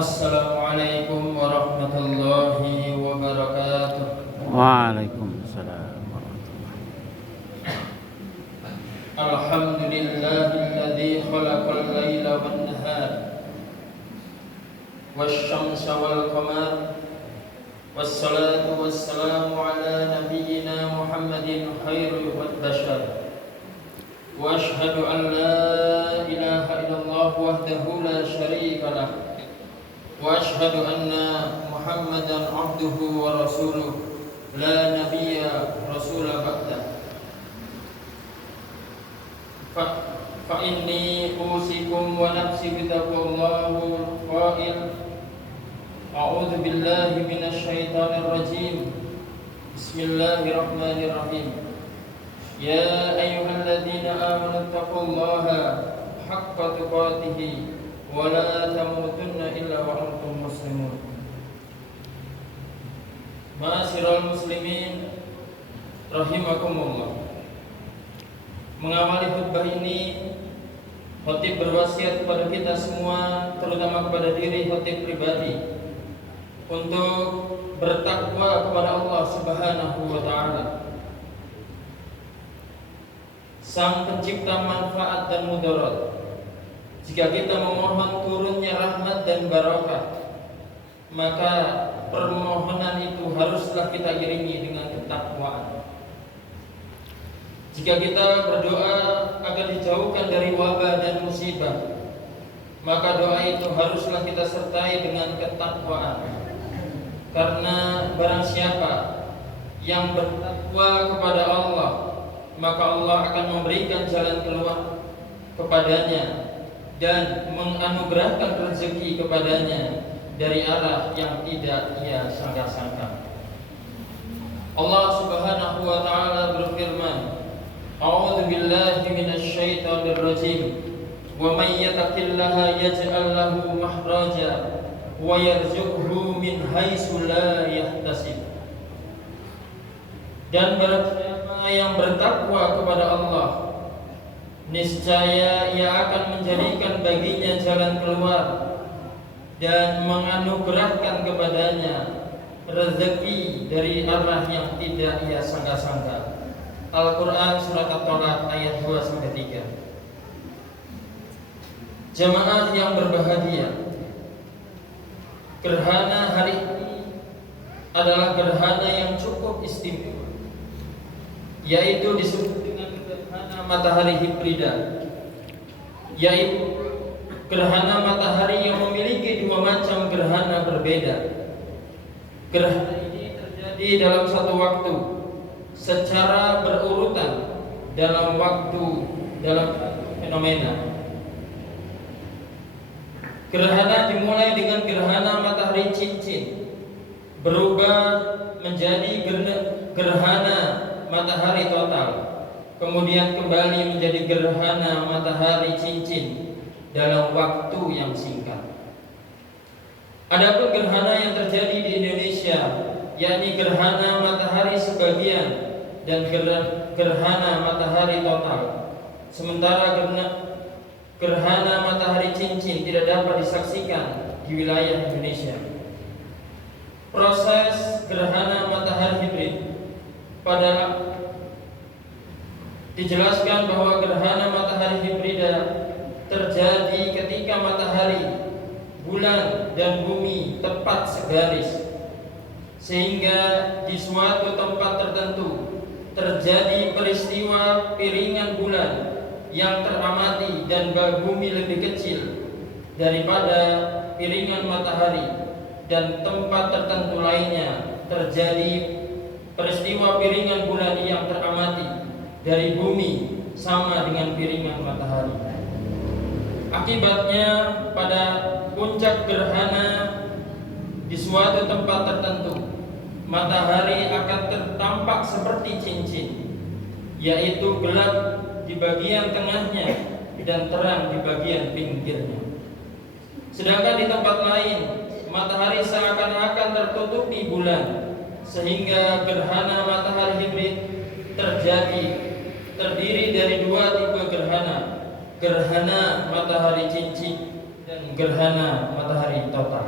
Assalamualaikum warahmatullahi wabarakatuh. Waalaikumsalam warahmatullahi Alhamdulillahilladzi khalaqal laila wan nahar wasyamsa wal qamar wassalatu wassalamu ala nabiyyina Muhammadin khairul bashar wa ashhadu an la ilaha illallah wahdahu la syarika lah wa ashhadu anna Muhammadan abduhu wa rasuluh la nabiyya rasula ba'da fa inni usikum wa nafsi bitaqwallahu qail a'udzu billahi minasy syaithanir rajim bismillahirrahmanirrahim ya ayyuhalladzina amanu taqullaha haqqa tuqatih wa la tamutunna illa wa antum muslimun. Ma'asyiral muslimin rahimakumullah. Mengawali khutbah ini, khatib berwasiat kepada kita semua, terutama kepada diri khatib pribadi, untuk bertakwa kepada Allah Subhanahu wa taala, Sang Pencipta manfaat dan mudarat. Jika kita memohon turunnya rahmat dan barakah, maka permohonan itu haruslah kita iringi dengan ketakwaan. Jika kita berdoa agar dijauhkan dari wabah dan musibah, maka doa itu haruslah kita sertai dengan ketakwaan. Karena barang siapa yang bertakwa kepada Allah, maka Allah akan memberikan jalan keluar kepadanya dan menganugerahkan rezeki kepadanya dari arah yang tidak ia sangka-sangka. Allah Subhanahu wa taala berfirman, a'udzu billahi minasy syaithanir rajim. Wa may yattaqillaha yaj'al lahu makhraja wa yarzuqhu min haitsu la yahtasib. Dan barang siapa yang bertakwa kepada Allah, niscaya ia akan menjadikan baginya jalan keluar dan menganugerahkan kepadanya rezeki dari arah yang tidak ia sangka-sangka. Al-Quran Surat At-Tolak ayat 2-3. Jamaah yang berbahagia, gerhana hari ini adalah gerhana yang cukup istimewa, yaitu disebut dengan gerhana matahari hibrida, yaitu gerhana matahari yang memiliki dua macam gerhana berbeda. Gerhana ini terjadi dalam satu waktu secara berurutan dalam fenomena. Gerhana dimulai dengan gerhana matahari cincin, berubah menjadi gerhana matahari total, kemudian kembali menjadi gerhana matahari cincin dalam waktu yang singkat. Adapun gerhana yang terjadi di Indonesia, yakni gerhana matahari sebagian dan gerhana matahari total, sementara gerhana matahari cincin tidak dapat disaksikan di wilayah Indonesia. Proses gerhana matahari hibrid dijelaskan bahwa gerhana matahari hibrida terjadi ketika matahari, bulan, dan bumi tepat segaris, sehingga di suatu tempat tertentu terjadi peristiwa piringan bulan yang teramati dan bumi lebih kecil daripada piringan matahari, dan tempat tertentu lainnya terjadi peristiwa piringan bulan yang teramati dari bumi sama dengan piringan matahari. Akibatnya pada puncak gerhana di suatu tempat tertentu, matahari akan tertampak seperti cincin, yaitu gelap di bagian tengahnya dan terang di bagian pinggirnya. Sedangkan di tempat lain, matahari seakan-akan tertutupi bulan, sehingga gerhana matahari hibrid terdiri dari dua tipe gerhana, gerhana matahari cincin dan gerhana matahari matahari total.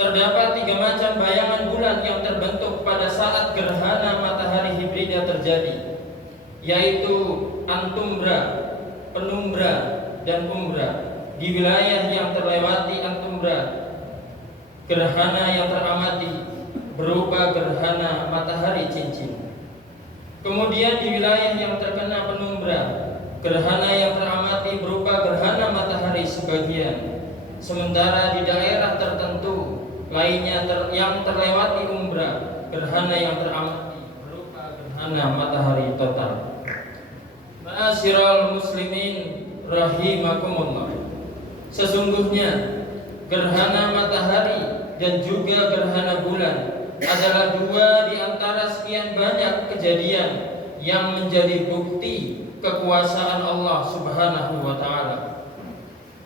Terdapat 3 macam bayangan bulan yang terbentuk pada saat gerhana matahari hibrida terjadi, yaitu antumbra, penumbra, dan umbra. Di wilayah yang terlewati antumbra, gerhana yang teramati berupa gerhana matahari cincin. Kemudian di wilayah yang terkena penumbra, gerhana yang teramati berupa gerhana matahari sebagian. Sementara di daerah tertentu lainnya yang terlewati umbra, gerhana yang teramati berupa gerhana matahari total. Ma'asyiral muslimin rahimakumullah. Sesungguhnya gerhana matahari dan juga gerhana bulan adalah 2 di antara sekian banyak kejadian yang menjadi bukti kekuasaan Allah Subhanahu wa taala.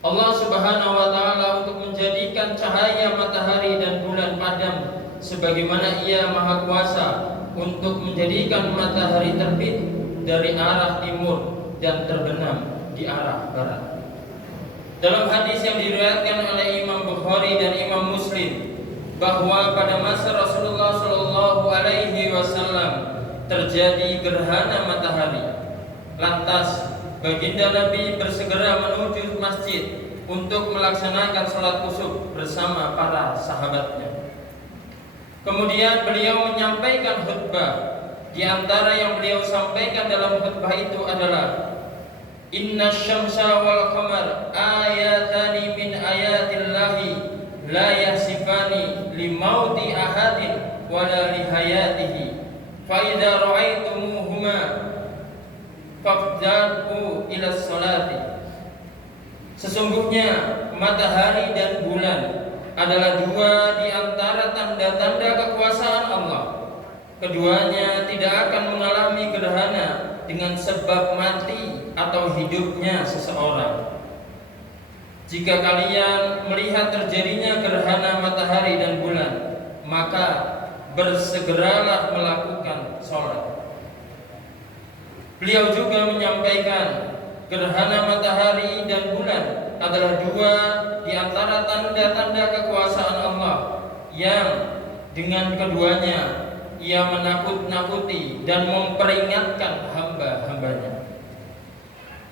Allah Subhanahu wa taala untuk menjadikan cahaya matahari dan bulan padam, sebagaimana Ia Maha Kuasa untuk menjadikan matahari terbit dari arah timur dan terbenam di arah barat. Dalam hadis yang diriwayatkan oleh Imam Bukhari dan Imam Muslim, bahwa pada masa Rasulullah Shallallahu Alaihi Wasallam terjadi gerhana matahari. Lantas baginda Nabi bersegera menuju masjid untuk melaksanakan sholat kusuf bersama para sahabatnya. Kemudian beliau menyampaikan khutbah. Di antara yang beliau sampaikan dalam khutbah itu adalah Inna syamsa wal qamar ayatani min ayatillahi la yahsifani limauti ahadin wala lihayatihi fa idza ra'aitumuhuma faqdaru ila sholati. Sesungguhnya matahari dan bulan adalah 2 di antara tanda-tanda kekuasaan Allah. Keduanya tidak akan mengalami gerhana dengan sebab mati atau hidupnya seseorang. Jika kalian melihat terjadinya gerhana matahari dan bulan, maka bersegeralah melakukan sholat. Beliau juga menyampaikan gerhana matahari dan bulan adalah 2 di antara tanda-tanda kekuasaan Allah yang dengan keduanya Ia menakut-nakuti dan memperingatkan hamba-hambanya.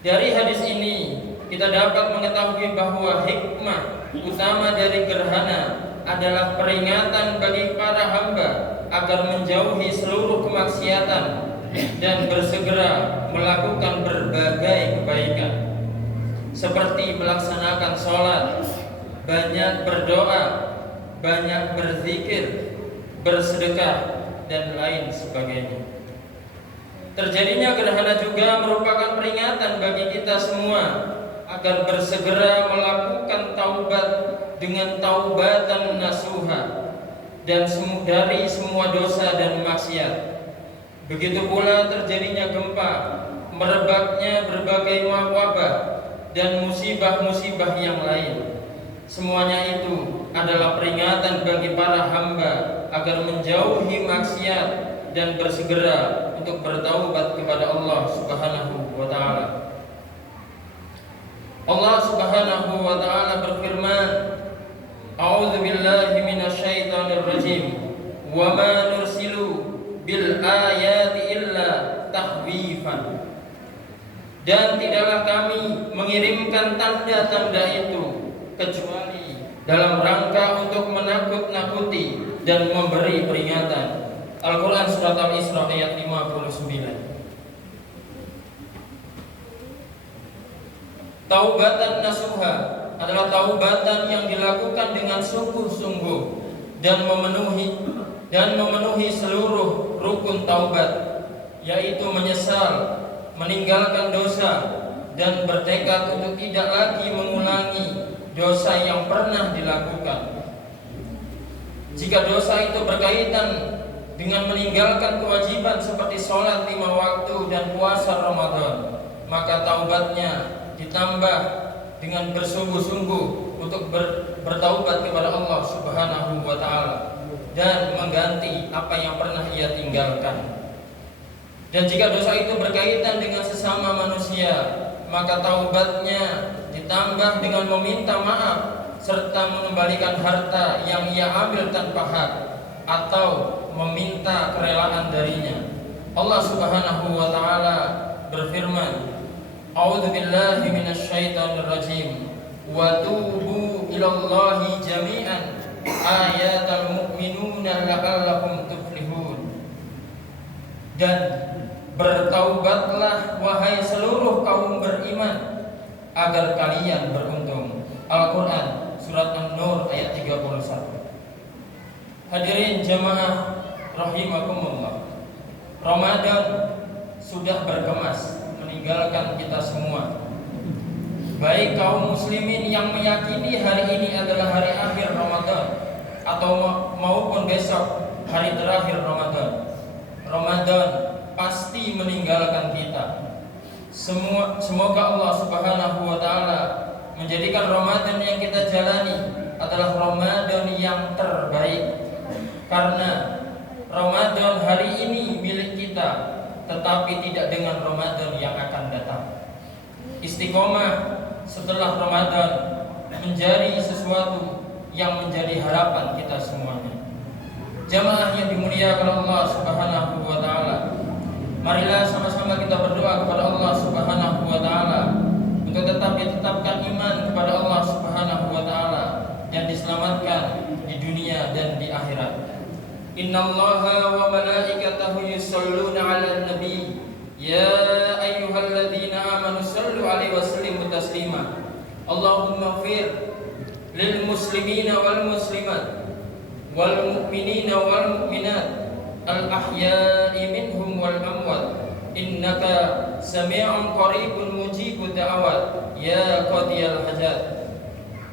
Dari hadis ini kita dapat mengetahui bahwa hikmah utama dari gerhana adalah peringatan bagi para hamba agar menjauhi seluruh kemaksiatan dan bersegera melakukan berbagai kebaikan, seperti melaksanakan sholat, banyak berdoa, banyak berzikir, bersedekah, dan lain sebagainya. Terjadinya gerhana juga merupakan peringatan bagi kita semua agar bersegera melakukan taubat dengan taubatan nasuha dan dari semua dosa dan maksiat. Begitu pula terjadinya gempa, merebaknya berbagai wabah dan musibah-musibah yang lain. Semuanya itu adalah peringatan bagi para hamba agar menjauhi maksiat dan bersegera untuk bertaubat kepada Allah Subhanahu wa taala. Allah Subhanahu wa taala berfirman, A'udzu billahi minasyaitonir rajim. Wa ma nursilu bil ayati illa tahwifan. Dan tidaklah kami mengirimkan tanda-tanda itu kecuali dalam rangka untuk menakut-nakuti dan memberi peringatan. Al-Quran Surat Al-Isra ayat 59. Taubatan nasuha adalah taubatan yang dilakukan dengan sungguh-sungguh dan memenuhi seluruh rukun taubat, yaitu menyesal, meninggalkan dosa, dan bertekad untuk tidak lagi mengulangi dosa yang pernah dilakukan. Jika dosa itu berkaitan dengan meninggalkan kewajiban seperti sholat 5 waktu dan puasa Ramadan, maka taubatnya ditambah dengan bersungguh-sungguh untuk bertaubat kepada Allah Subhanahu wa taala dan mengganti apa yang pernah ia tinggalkan. Dan jika dosa itu berkaitan dengan sesama manusia, maka taubatnya ditambah dengan meminta maaf serta mengembalikan harta yang ia ambil tanpa hak atau meminta kerelaan darinya. Allah Subhanahu wa taala berfirman, A'udzubillahi minasyaitonir rajim. Wa tubu ilallahi jami'an ayatal mu'minuna la'allakum tuflihun. Dan bertaubatlah wahai seluruh kaum beriman agar kalian beruntung. Al-Quran surat An-Nur ayat 31. Hadirin jamaah rahimakumullah, Ramadan sudah bergemas meninggalkan kita semua. Baik kaum muslimin yang meyakini hari ini adalah hari akhir Ramadan atau maupun besok hari terakhir Ramadan. Ramadan pasti meninggalkan kita. Semoga Allah Subhanahu wa taala menjadikan Ramadan yang kita jalani adalah Ramadan yang terbaik. Karena Ramadan hari ini milik kita, tetapi tidak dengan Ramadan yang akan datang. Istiqomah setelah Ramadan menjadi sesuatu yang menjadi harapan kita semuanya. Jamaah yang dimuliakan Allah Subhanahu wa taala, marilah sama-sama kita berdoa kepada Allah Subhanahu wa taala untuk tetap ditetapkan iman kepada Allah Subhanahu wa taala dan diselamatkan di dunia dan di akhirat. Innallaha wa malaikatahu yusholluna 'alan nabi ya ayyuhalladzina amanu shallu 'alaihi wa sallimu taslima. Allahumma ighfir lil muslimina wal muslimat wal mu'minina wal mu'minat al ahya'i minhum wal amwat innaka sami'un qaribun mujibud da'awat ya qadiyal hajat.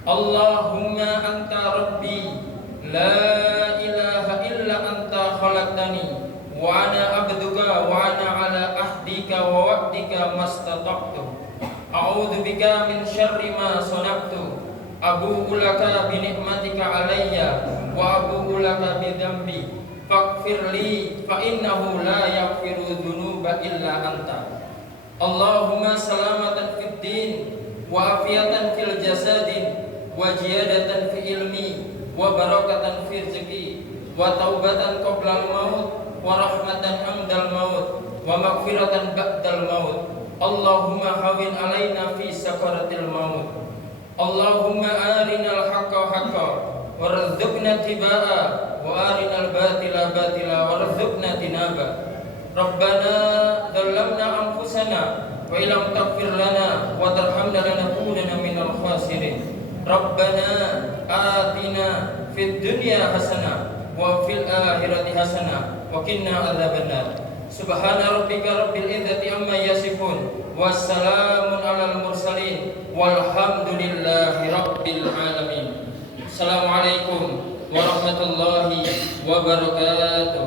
Allahumma anta rabbi la ilaha illa anta khalaqtani wa ana abduka wa ana ala ahdika wa wa'dika mastata'tu a'udzu bika min syarri ma sana'tu abu'u laka bi ni'matika alayya wa abu'u laka bi dhanbi faghfirli fa innahu la yaghfiru dzunuba illa anta. Allahumma salamatan fid din wa afiyatan fil jasadin wa ziyadatan fi ilmi wa barakatan fi rizqi wa taubatan qabla al-maut wa rahmatan 'indal maut wa maghfiratan ba'dal maut. Allahumma hawin alaina fi sakaratil maut. Allahumma arinal haqqa haqqan warzuqna tibaa wa arinal batila batila warzuqna tinaba. Rabbana dhallamna anfusana wa illam taghfir lana wa tarhamna lanakunanna minal khasirin. Rabbana atina fid dunya hasanah wa fil akhirati hasanah wa qina adzabannar. Subhana rabbika rabbil izzati amma yasifun wassalamun alal mursalin walhamdulillahi rabbil alamin. Assalamualaikum warahmatullahi wabarakatuh.